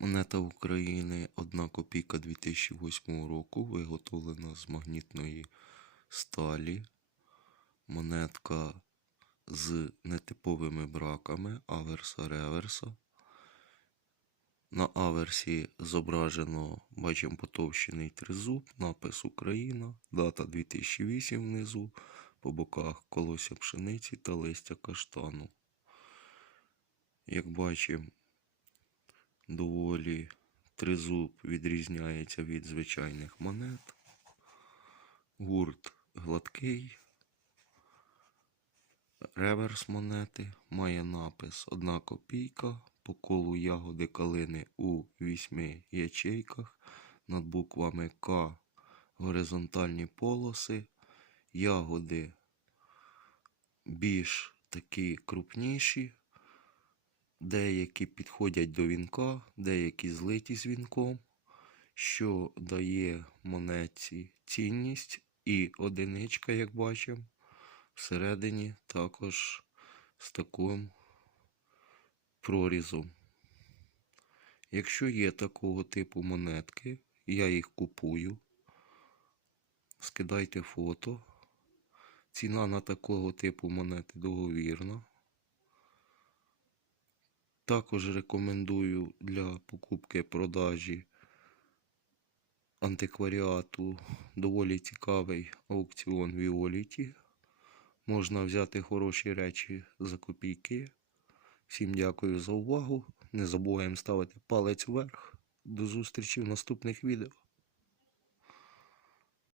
Монета України 1 копійка 2008 року, виготовлена з магнітної сталі. Монетка з нетиповими браками аверса реверса. На аверсі зображено, бачимо, потовщений тризуб, напис Україна, дата 2008 внизу, по боках колося пшениці та листя каштану. Як бачимо, доволі тризуб відрізняється від звичайних монет. Гурт гладкий. Реверс монети має напис 1 копійка по колу ягоди калини у вісьми ячейках над буквами К горизонтальні полоси. Ягоди більш такі крупніші, деякі підходять до вінка, деякі злиті з вінком, що дає монетці цінність і одиничка, як бачимо, всередині також з таким прорізом. Якщо є такого типу монетки, я їх купую. Скидайте фото. Ціна на такого типу монети договірна. Також рекомендую для покупки продажі антикваріату доволі цікавий аукціон Віоліті. Можна взяти хороші речі за копійки. Всім дякую за увагу. Не забуваємо ставити палець вверх. До зустрічі в наступних відео.